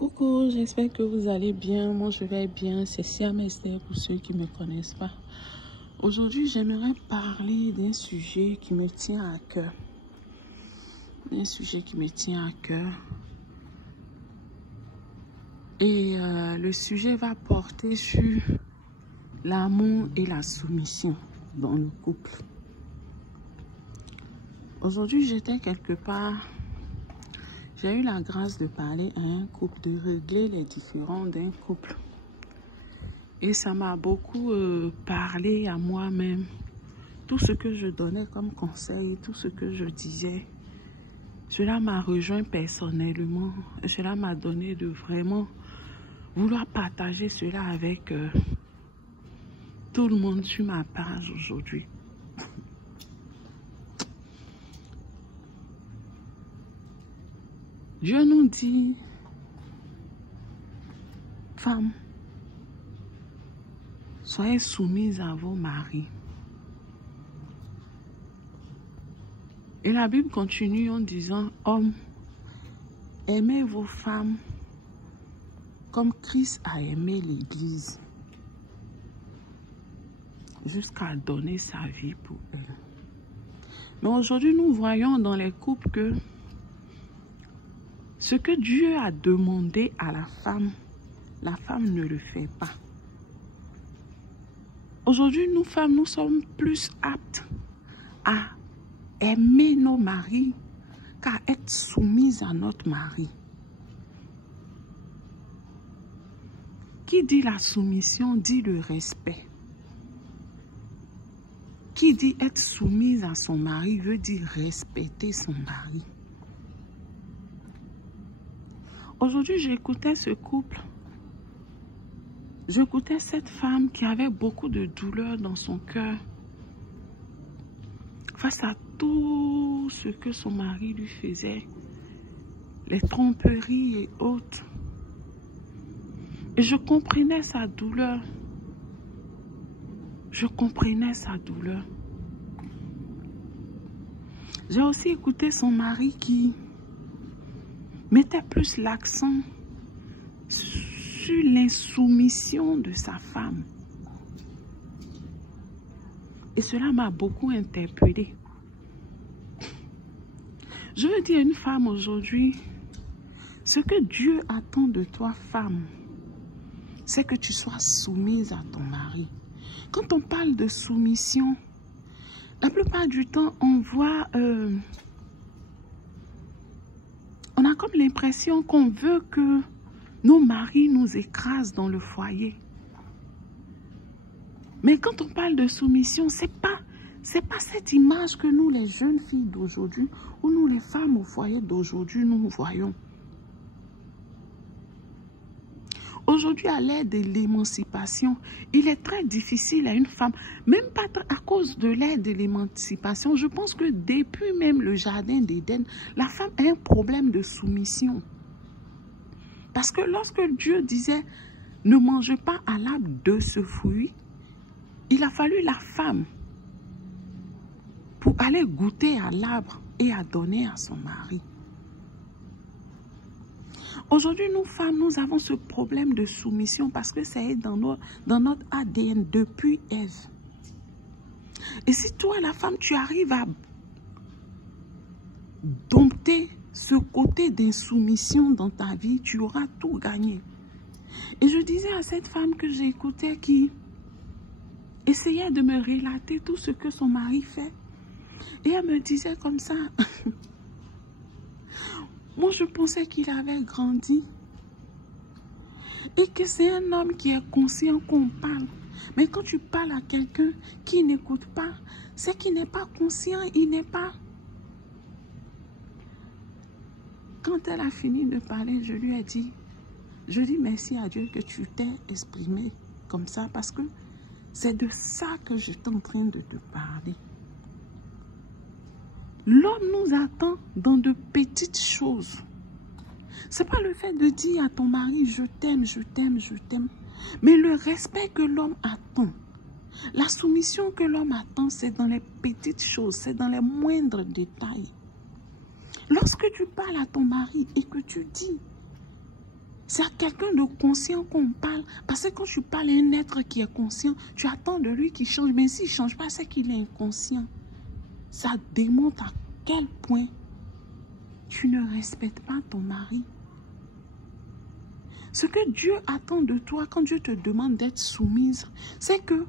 Coucou, j'espère que vous allez bien. Moi, je vais bien. C'est Siam Esther pour ceux qui ne me connaissent pas. Aujourd'hui, j'aimerais parler d'un sujet qui me tient à cœur. Un sujet qui me tient à cœur. Et le sujet va porter sur l'amour et la soumission dans le couple. Aujourd'hui, j'étais quelque part. J'ai eu la grâce de parler à un couple, de régler les différends d'un couple. Et ça m'a beaucoup parlé à moi-même. Tout ce que je donnais comme conseil, tout ce que je disais, cela m'a rejoint personnellement. Et cela m'a donné de vraiment vouloir partager cela avec tout le monde sur ma page aujourd'hui. Dieu nous dit, femmes, soyez soumises à vos maris. Et la Bible continue en disant, hommes, aimez vos femmes comme Christ a aimé l'Église, jusqu'à donner sa vie pour elle. Mais aujourd'hui, nous voyons dans les couples que ce que Dieu a demandé à la femme ne le fait pas. Aujourd'hui, nous femmes, nous sommes plus aptes à aimer nos maris qu'à être soumises à notre mari. Qui dit la soumission dit le respect. Qui dit être soumise à son mari veut dire respecter son mari. Aujourd'hui, j'écoutais ce couple. J'écoutais cette femme qui avait beaucoup de douleur dans son cœur face à tout ce que son mari lui faisait, les tromperies et autres. Et je comprenais sa douleur. Je comprenais sa douleur. J'ai aussi écouté son mari qui mettait plus l'accent sur l'insoumission de sa femme. Et cela m'a beaucoup interpellée. Je veux dire à une femme aujourd'hui, ce que Dieu attend de toi, femme, c'est que tu sois soumise à ton mari. Quand on parle de soumission, la plupart du temps, on voit... on a comme l'impression qu'on veut que nos maris nous écrasent dans le foyer. Mais quand on parle de soumission, c'est pas cette image que nous, les jeunes filles d'aujourd'hui, ou nous, les femmes au foyer d'aujourd'hui, nous voyons. Aujourd'hui, à l'ère de l'émancipation, il est très difficile à une femme, même pas à cause de l'ère de l'émancipation, je pense que depuis même le jardin d'Éden, la femme a un problème de soumission. Parce que lorsque Dieu disait, ne mangez pas à l'arbre de ce fruit, il a fallu la femme pour aller goûter à l'arbre et à donner à son mari. Aujourd'hui, nous femmes, nous avons ce problème de soumission parce que ça est dans notre ADN depuis Ève. Et si toi, la femme, tu arrives à dompter ce côté d'insoumission dans ta vie, tu auras tout gagné. Et je disais à cette femme que j'écoutais qui essayait de me relater tout ce que son mari fait. Et elle me disait comme ça, moi je pensais qu'il avait grandi. Et que c'est un homme qui est conscient qu'on parle. Mais quand tu parles à quelqu'un qui n'écoute pas, c'est qu'il n'est pas conscient, il n'est pas... Quand elle a fini de parler, je lui ai dit, je dis merci à Dieu que tu t'es exprimé comme ça parce que c'est de ça que j'étais en train de te parler. L'homme nous attend dans de petites choses. Ce n'est pas le fait de dire à ton mari, je t'aime, je t'aime, je t'aime. Mais le respect que l'homme attend, la soumission que l'homme attend, c'est dans les petites choses, c'est dans les moindres détails. Lorsque tu parles à ton mari et que tu dis, C'est à quelqu'un de conscient qu'on parle. Parce que quand tu parles à un être qui est conscient, tu attends de lui qu'il change. Mais s'il ne change pas, c'est qu'il est inconscient. Ça démontre à quel point tu ne respectes pas ton mari. Ce que Dieu attend de toi quand Dieu te demande d'être soumise, c'est que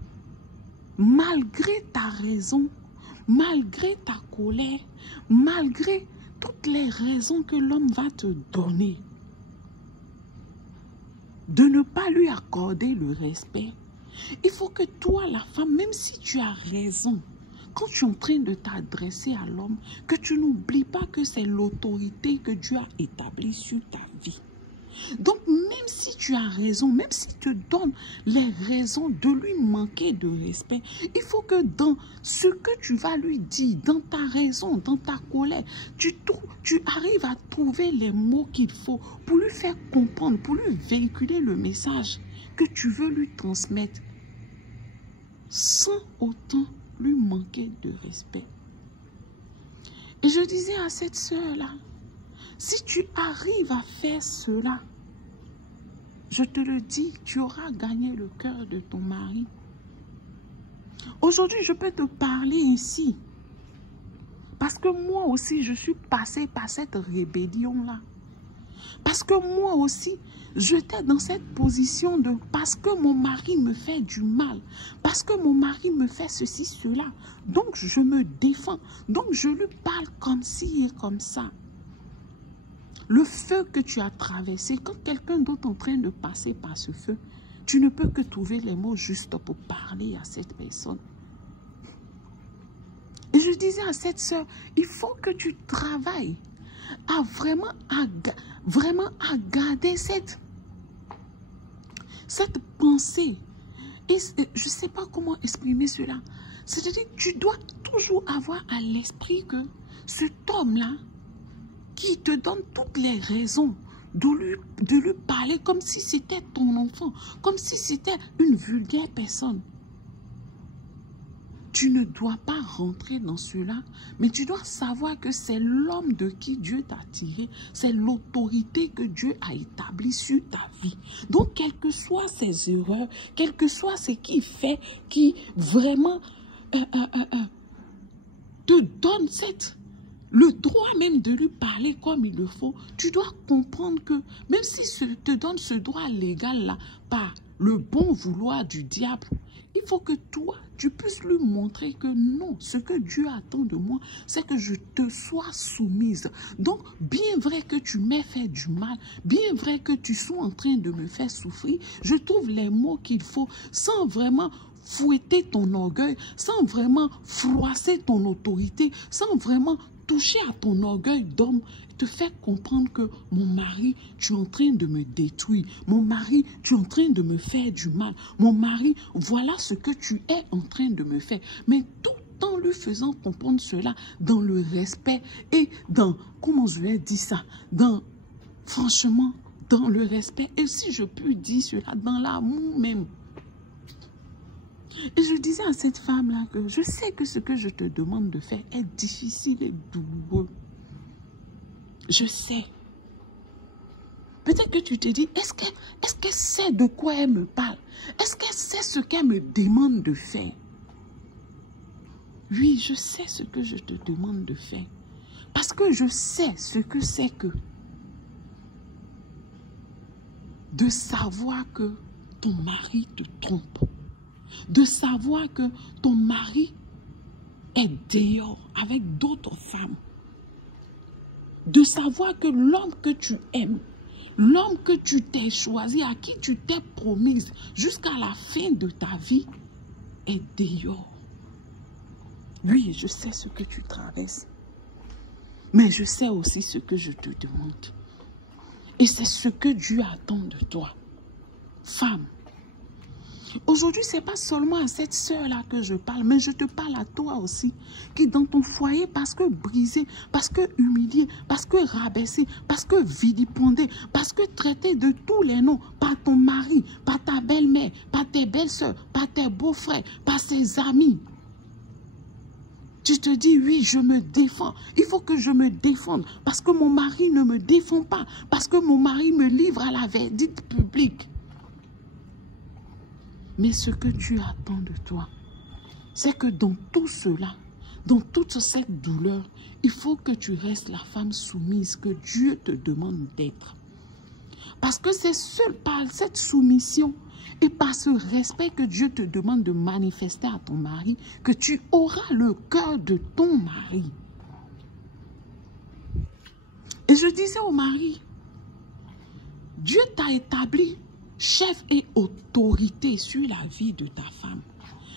malgré ta raison, malgré ta colère, malgré toutes les raisons que l'homme va te donner, de ne pas lui accorder le respect. Il faut que toi, la femme, même si tu as raison, quand tu es en train de t'adresser à l'homme, que tu n'oublies pas que c'est l'autorité que Dieu a établie sur ta vie. Donc, même si tu as raison, même s'il te donne les raisons de lui manquer de respect, il faut que dans ce que tu vas lui dire, dans ta raison, dans ta colère, tu arrives à trouver les mots qu'il faut pour lui faire comprendre, pour lui véhiculer le message que tu veux lui transmettre, sans autant lui manquer de respect. Et je disais à cette sœur-là, si tu arrives à faire cela, je te le dis, tu auras gagné le cœur de ton mari. Aujourd'hui, je peux te parler ici. Parce que moi aussi, je suis passée par cette rébellion-là. Parce que moi aussi, j'étais dans cette position de parce que mon mari me fait du mal, parce que mon mari me fait ceci, cela. Donc, je me défends. Donc, je lui parle comme ci et comme ça. Le feu que tu as traversé, quand quelqu'un d'autre est en train de passer par ce feu, tu ne peux que trouver les mots justes pour parler à cette personne. Et je disais à cette sœur, il faut que tu travailles à vraiment à garder cette pensée. Et je ne sais pas comment exprimer cela. C'est-à-dire que tu dois toujours avoir à l'esprit que cet homme-là, qui te donne toutes les raisons de lui parler comme si c'était ton enfant, comme si c'était une vulgaire personne. Tu ne dois pas rentrer dans cela, mais tu dois savoir que c'est l'homme de qui Dieu t'a tiré, c'est l'autorité que Dieu a établie sur ta vie. Donc, quelles que soient ses erreurs, quel que soit ce qu'il fait, qui vraiment te donne le droit même de lui parler comme il le faut, tu dois comprendre que même si te donne ce droit légal-là par le bon vouloir du diable, il faut que toi, tu puisses lui montrer que non, ce que Dieu attend de moi, c'est que je te sois soumise. Donc, bien vrai que tu m'aies fait du mal, bien vrai que tu sois en train de me faire souffrir, je trouve les mots qu'il faut sans vraiment fouetter ton orgueil, sans vraiment froisser ton autorité, sans vraiment toucher à ton orgueil d'homme, te faire comprendre que mon mari, tu es en train de me détruire. Mon mari, tu es en train de me faire du mal. Mon mari, voilà ce que tu es en train de me faire. Mais tout en lui faisant comprendre cela dans le respect et dans, comment je vais dire ça, franchement, dans le respect. Et si je peux dire cela, dans l'amour même. Et je disais à cette femme-là que je sais que ce que je te demande de faire est difficile et douloureux. Je sais. Peut-être que tu te dis, est-ce qu'elle sait de quoi elle me parle? Est-ce qu'elle sait ce qu'elle me demande de faire? Oui, je sais ce que je te demande de faire. Parce que je sais ce que c'est que de savoir que ton mari te trompe. De savoir que ton mari est dehors avec d'autres femmes. De savoir que l'homme que tu aimes, l'homme que tu t'es choisi, à qui tu t'es promise jusqu'à la fin de ta vie, est dehors. Oui, je sais ce que tu traverses. Mais je sais aussi ce que je te demande. Et c'est ce que Dieu attend de toi. Femme. Aujourd'hui, ce n'est pas seulement à cette sœur-là que je parle, mais je te parle à toi aussi, qui dans ton foyer, parce que brisé, parce que humilié, parce que rabaissé, parce que vilipendé, parce que traité de tous les noms, par ton mari, par ta belle-mère, par tes belles-sœurs, par tes beaux-frères, par ses amis. Tu te dis, oui, je me défends. Il faut que je me défende parce que mon mari ne me défend pas. Parce que mon mari me livre à la la verdict public. Mais ce que Dieu attend de toi, c'est que dans tout cela, dans toute cette douleur, il faut que tu restes la femme soumise que Dieu te demande d'être. Parce que c'est seul par cette soumission et par ce respect que Dieu te demande de manifester à ton mari que tu auras le cœur de ton mari. Et je disais au mari, Dieu t'a établi chef et autorité sur la vie de ta femme.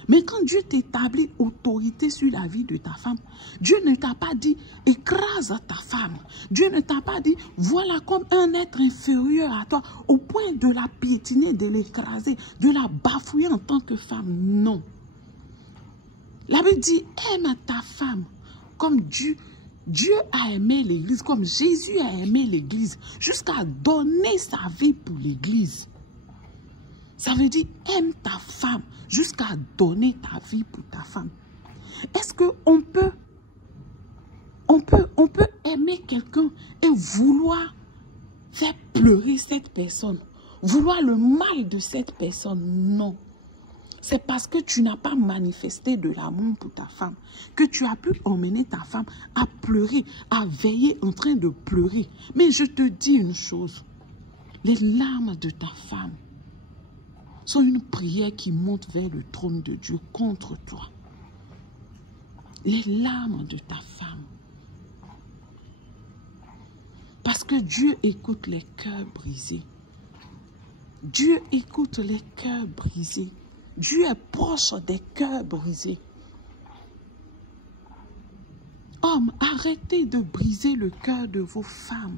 Mais quand Dieu t'établit autorité sur la vie de ta femme, Dieu ne t'a pas dit écrase ta femme. Dieu ne t'a pas dit voilà comme un être inférieur à toi au point de la piétiner, de l'écraser, de la bafouiller en tant que femme. Non. La Bible dit aime ta femme comme Dieu a aimé l'église, comme Jésus a aimé l'église, jusqu'à donner sa vie pour l'église. Ça veut dire aime ta femme jusqu'à donner ta vie pour ta femme. Est-ce qu'on peut aimer quelqu'un et vouloir faire pleurer cette personne, vouloir le mal de cette personne? Non. C'est parce que tu n'as pas manifesté de l'amour pour ta femme que tu as pu emmener ta femme à pleurer, à veiller en train de pleurer. Mais je te dis une chose, les larmes de ta femme sont une prière qui monte vers le trône de Dieu contre toi. Les larmes de ta femme. Parce que Dieu écoute les cœurs brisés. Dieu écoute les cœurs brisés. Dieu est proche des cœurs brisés. Hommes, arrêtez de briser le cœur de vos femmes.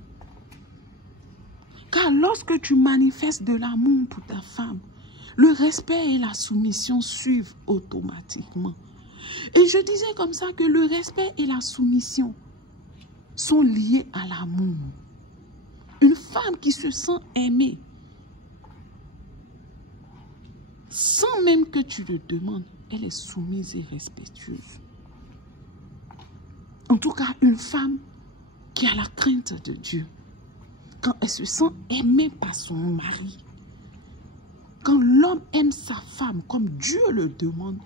Car lorsque tu manifestes de l'amour pour ta femme, le respect et la soumission suivent automatiquement. Et je disais comme ça que le respect et la soumission sont liés à l'amour. Une femme qui se sent aimée, sans même que tu le demandes, elle est soumise et respectueuse. En tout cas, une femme qui a la crainte de Dieu, quand elle se sent aimée par son mari, quand l'homme aime sa femme comme Dieu le demande,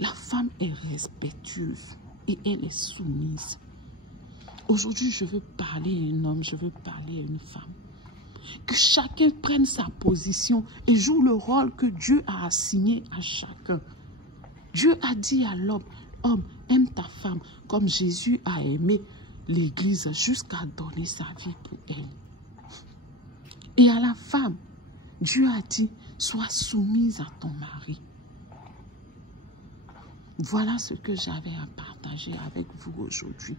la femme est respectueuse et elle est soumise. Aujourd'hui, je veux parler à un homme, je veux parler à une femme. Que chacun prenne sa position et joue le rôle que Dieu a assigné à chacun. Dieu a dit à l'homme, homme, aime ta femme comme Jésus a aimé l'église jusqu'à donner sa vie pour elle. Et à la femme, Dieu a dit, sois soumise à ton mari. Voilà ce que j'avais à partager avec vous aujourd'hui.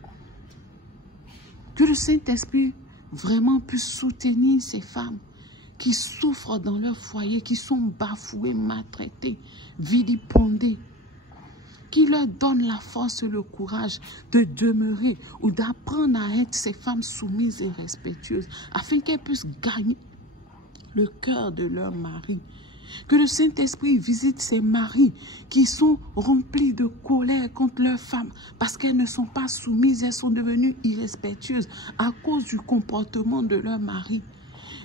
Que le Saint-Esprit vraiment puisse soutenir ces femmes qui souffrent dans leur foyer, qui sont bafouées, maltraitées, vilipendées. Qui leur donne la force et le courage de demeurer ou d'apprendre à être ces femmes soumises et respectueuses afin qu'elles puissent gagner le cœur de leur mari. Que le Saint-Esprit visite ces maris qui sont remplis de colère contre leurs femmes parce qu'elles ne sont pas soumises, elles sont devenues irrespectueuses à cause du comportement de leur mari.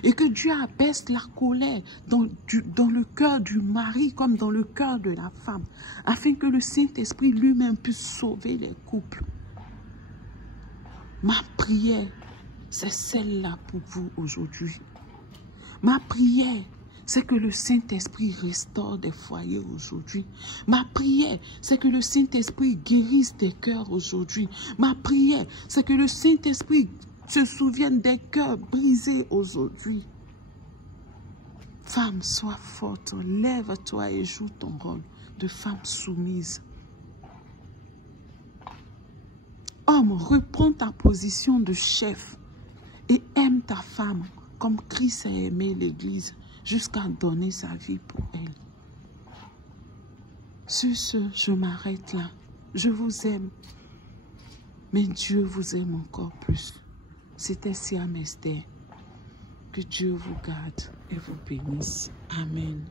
Et que Dieu abaisse la colère dans le cœur du mari comme dans le cœur de la femme, afin que le Saint-Esprit lui-même puisse sauver les couples. Ma prière, c'est celle-là pour vous aujourd'hui. Ma prière, c'est que le Saint-Esprit restaure des foyers aujourd'hui. Ma prière, c'est que le Saint-Esprit guérisse des cœurs aujourd'hui. Ma prière, c'est que le Saint-Esprit se souvienne des cœurs brisés aujourd'hui. Femme, sois forte, lève-toi et joue ton rôle de femme soumise. Homme, reprends ta position de chef et aime ta femme comme Christ a aimé l'Église jusqu'à donner sa vie pour elle. Sur ce, je m'arrête là. Je vous aime, mais Dieu vous aime encore plus. C'était Siam Esther. Que Dieu vous garde et vous bénisse. Amen.